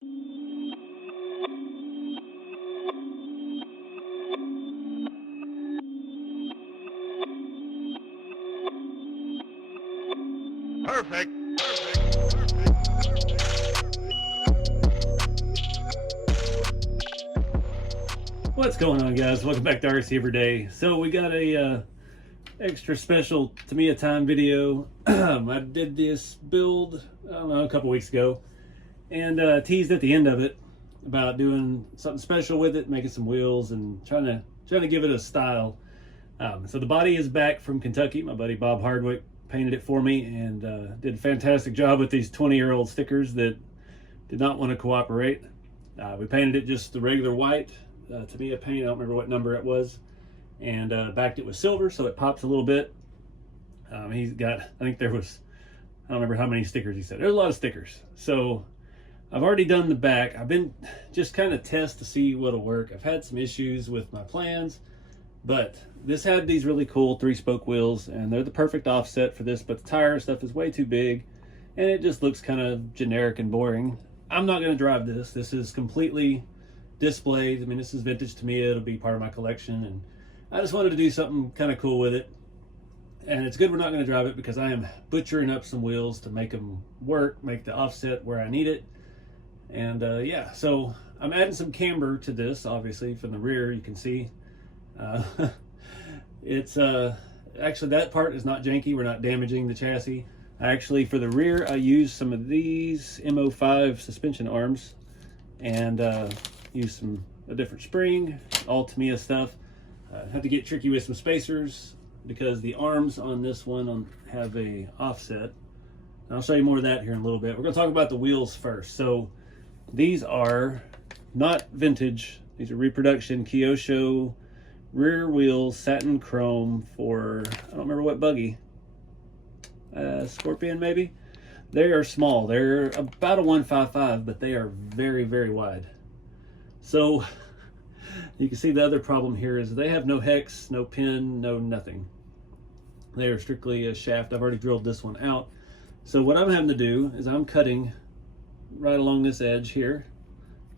Perfect. What's going on, guys? Welcome back to RC Every Day. So we got a extra special Tamiya time video. I did this build, I don't know, a couple weeks ago, and teased at the end of it about doing something special with it, making some wheels and trying to give it a style. So the body is back from Kentucky. My buddy Bob Hardwick painted it for me and did a fantastic job with these 20-year-old stickers that did not want to cooperate. We painted it just the regular white Tamiya paint. I don't remember what number it was, and backed it with silver so it pops a little bit. He's got, I think there was, I don't remember how many stickers he said. There's a lot of stickers. So I've already done the back. I've been just kind of test to see what'll work. I've had some issues with my plans, but this had these really cool 3-spoke wheels, and they're the perfect offset for this, but the tire stuff is way too big, and it just looks kind of generic and boring. I'm not going to drive this. This is completely displayed. I mean, this is vintage Tamiya. It'll be part of my collection, and I just wanted to do something kind of cool with it. And it's good we're not going to drive it, because I am butchering up some wheels to make them work, make the offset where I need it. And yeah, so I'm adding some camber to this. Obviously from the rear you can see it's actually, that part is not janky. We're not damaging the chassis. Actually, for the rear I used some of these MO5 suspension arms and used a different spring, all Tamiya stuff. Had to get tricky with some spacers because the arms on this one have a offset. I'll show you more of that here in a little bit. We're going to talk about the wheels first. So these are not vintage. These are reproduction Kyosho rear wheels, satin chrome for, I don't remember what buggy, Scorpion maybe. They are small. They're about a 155, but they are very, very wide. So you can see the other problem here is they have no hex, no pin, no nothing. They are strictly a shaft. I've already drilled this one out. So what I'm having to do is I'm cutting right along this edge here,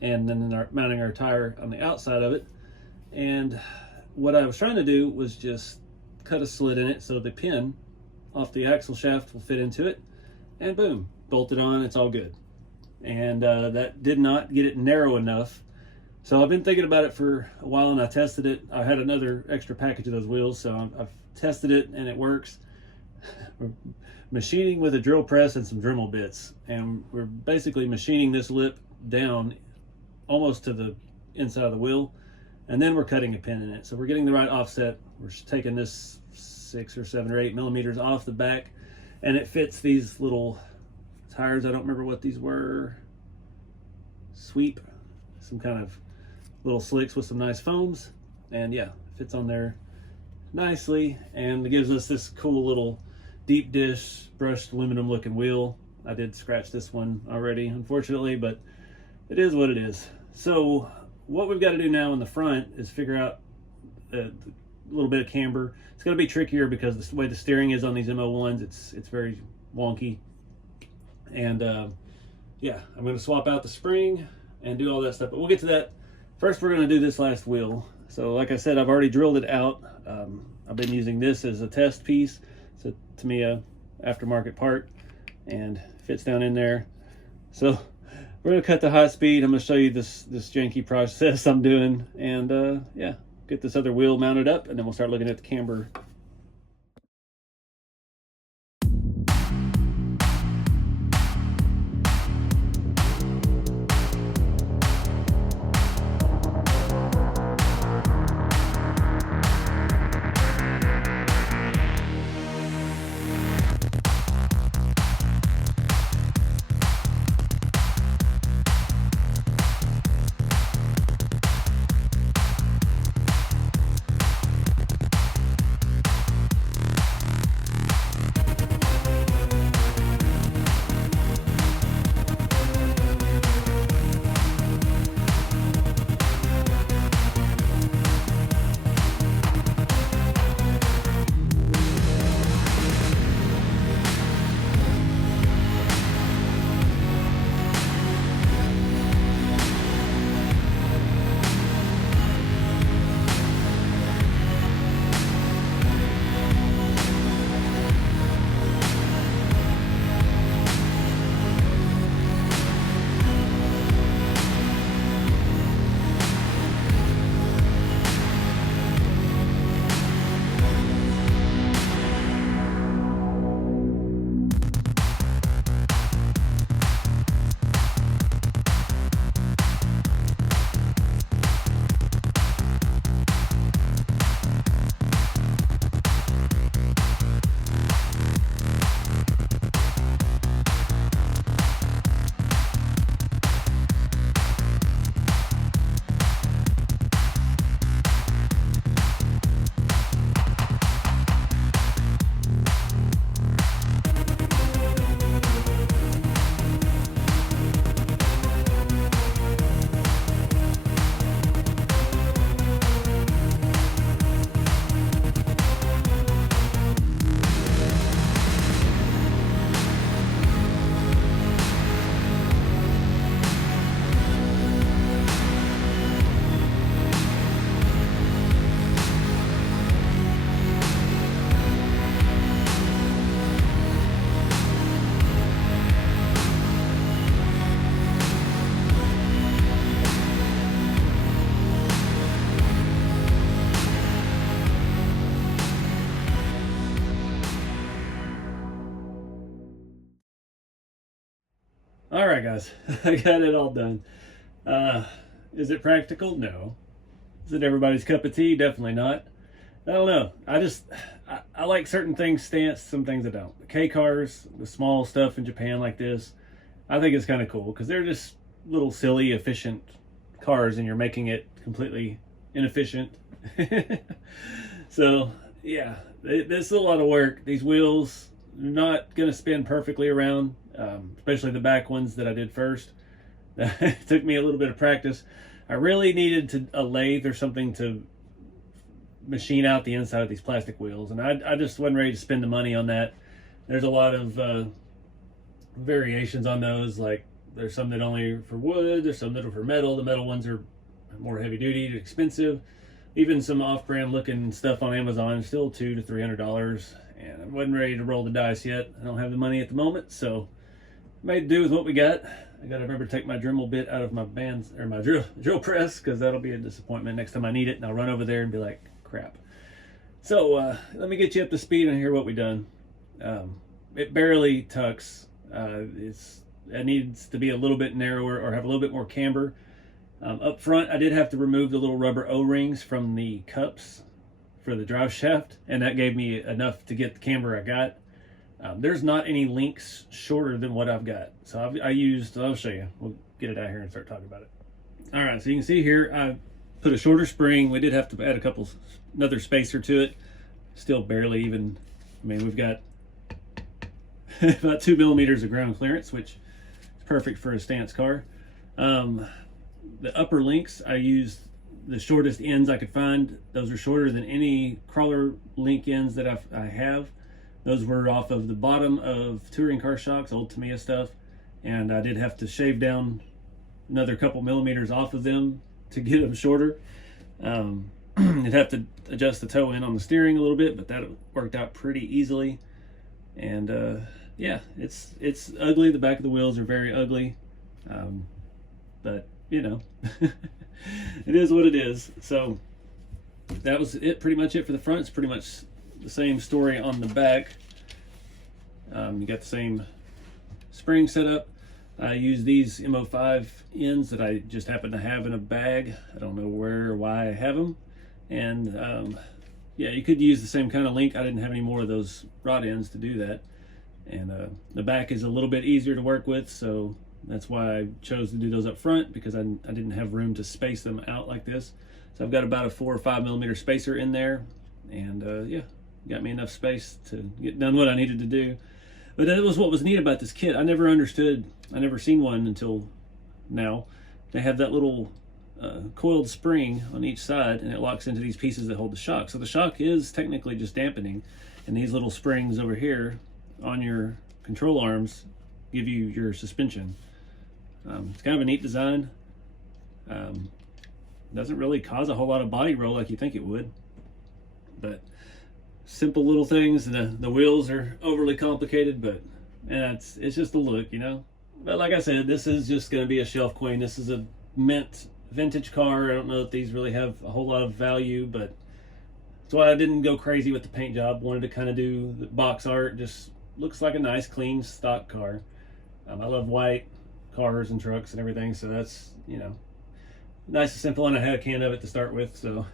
and then mounting our tire on the outside of it. And what I was trying to do was just cut a slit in it so the pin off the axle shaft will fit into it, and boom, bolt it on. It's all good. And that did not get it narrow enough. So I've been thinking about it for a while, and I tested it. I had another extra package of those wheels, so I've tested it and it works. We're machining with a drill press and some Dremel bits, and we're basically machining this lip down almost to the inside of the wheel, and then we're cutting a pin in it. So we're getting the right offset. We're taking this 6 or 7 or 8 millimeters off the back, and it fits these little tires. I don't remember what these were. Sweep, some kind of little slicks with some nice foams, and yeah, fits on there nicely, and it gives us this cool little deep dish brushed aluminum looking wheel. I did scratch this one already, unfortunately, but it is what it is. So what we've got to do now in the front is figure out a little bit of camber. It's going to be trickier because the way the steering is on these MO1s, it's very wonky. And yeah, I'm going to swap out the spring and do all that stuff, but we'll get to that. First, we're going to do this last wheel. So like I said, I've already drilled it out. I've been using this as a test piece. It's a Tamiya aftermarket part and fits down in there. So we're going to cut to high speed. I'm going to show you this janky process I'm doing, and yeah, get this other wheel mounted up, and then we'll start looking at the camber. All right, guys, I got it all done. Is it practical? No. Is it everybody's cup of tea? Definitely not. I don't know. I like certain things stance, some things I don't. The K cars, the small stuff in Japan like this, I think it's kind of cool because they're just little silly, efficient cars, and you're making it completely inefficient. So yeah, this is a lot of work. These wheels are not going to spin perfectly around, especially the back ones that I did first. It took me a little bit of practice. I really needed a lathe or something to machine out the inside of these plastic wheels, and I just wasn't ready to spend the money on that. There's a lot of variations on those. Like there's some that only are for wood, there's some that are for metal. The metal ones are more heavy duty and expensive. Even some off-brand looking stuff on Amazon is still $200 to $300, and I wasn't ready to roll the dice yet. I don't have the money at the moment, so made do with what we got. I gotta remember to take my Dremel bit out of my bands or my drill press, because that'll be a disappointment next time I need it, and I'll run over there and be like, crap. So let me get you up to speed and hear what we done. It barely tucks. It needs to be a little bit narrower or have a little bit more camber. Up front, I did have to remove the little rubber O-rings from the cups for the drive shaft, and that gave me enough to get the camber I got. There's not any links shorter than what I've got. So I'll show you. We'll get it out here and start talking about it. All right, so you can see here, I put a shorter spring. We did have to add another spacer to it. Still barely even, I mean, we've got about 2 millimeters of ground clearance, which is perfect for a stance car. The upper links, I used the shortest ends I could find. Those are shorter than any crawler link ends that I have. Those were off of the bottom of touring car shocks, old Tamiya stuff, and I did have to shave down another couple millimeters off of them to get them shorter. You'd have to adjust the toe in on the steering a little bit, but that worked out pretty easily. And yeah, it's ugly. The back of the wheels are very ugly, but you know, it is what it is. So that was it, pretty much it for the front. It's pretty much the same story on the back. You got the same spring setup. I use these MO5 ends that I just happen to have in a bag. I don't know where or why I have them. And yeah, you could use the same kind of link. I didn't have any more of those rod ends to do that. And the back is a little bit easier to work with, so that's why I chose to do those up front, because I didn't have room to space them out like this. So I've got about a 4 or 5 millimeter spacer in there, and yeah, got me enough space to get done what I needed to do. But that was what was neat about this kit. I never understood, I never seen one until now. They have that little coiled spring on each side, and it locks into these pieces that hold the shock. So the shock is technically just dampening, and these little springs over here on your control arms give you your suspension. It's kind of a neat design. Doesn't really cause a whole lot of body roll like you think it would, but simple little things. The wheels are overly complicated, but yeah, it's just a look, you know. But like I said, this is just going to be a shelf queen. This is a mint vintage car. I don't know if these really have a whole lot of value, but that's why I didn't go crazy with the paint job. Wanted to kind of do the box art. Just looks like a nice, clean, stock car. I love white cars and trucks and everything, so that's, you know, nice and simple. And I had a can of it to start with, so.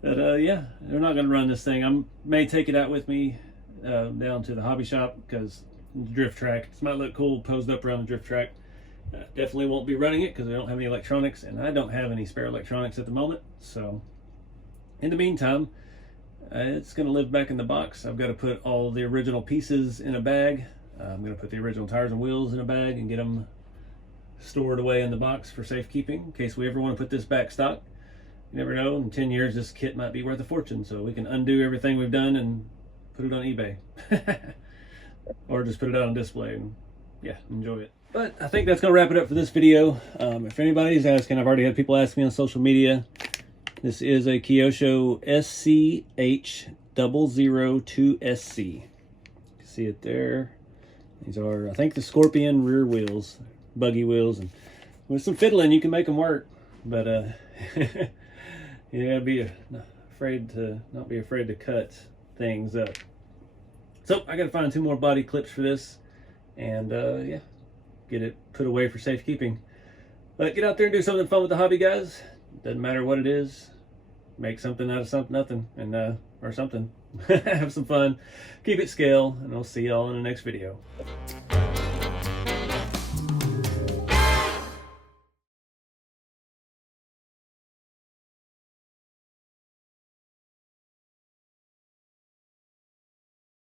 But yeah, they're not going to run this thing. I may take it out with me down to the hobby shop, because the drift track, this might look cool posed up around the drift track. Definitely won't be running it because I don't have any electronics, and I don't have any spare electronics at the moment. So in the meantime, it's going to live back in the box. I've got to put all the original pieces in a bag. I'm going to put the original tires and wheels in a bag and get them stored away in the box for safekeeping in case we ever want to put this back stock. You never know, in 10 years this kit might be worth a fortune, so we can undo everything we've done and put it on eBay. Or just put it out on display and yeah, enjoy it. But I think that's going to wrap it up for this video. If anybody's asking, I've already had people ask me on social media. This is a Kyosho SCH002SC. You can see it there. These are, I think, the Scorpion rear wheels, buggy wheels, and with some fiddling you can make them work. But you gotta be not be afraid to cut things up. So I gotta find 2 more body clips for this, and yeah, get it put away for safekeeping. But get out there and do something fun with the hobby, guys. Doesn't matter what it is. Make something out of something, nothing, and or something. Have some fun. Keep it scale, and I'll see y'all in the next video.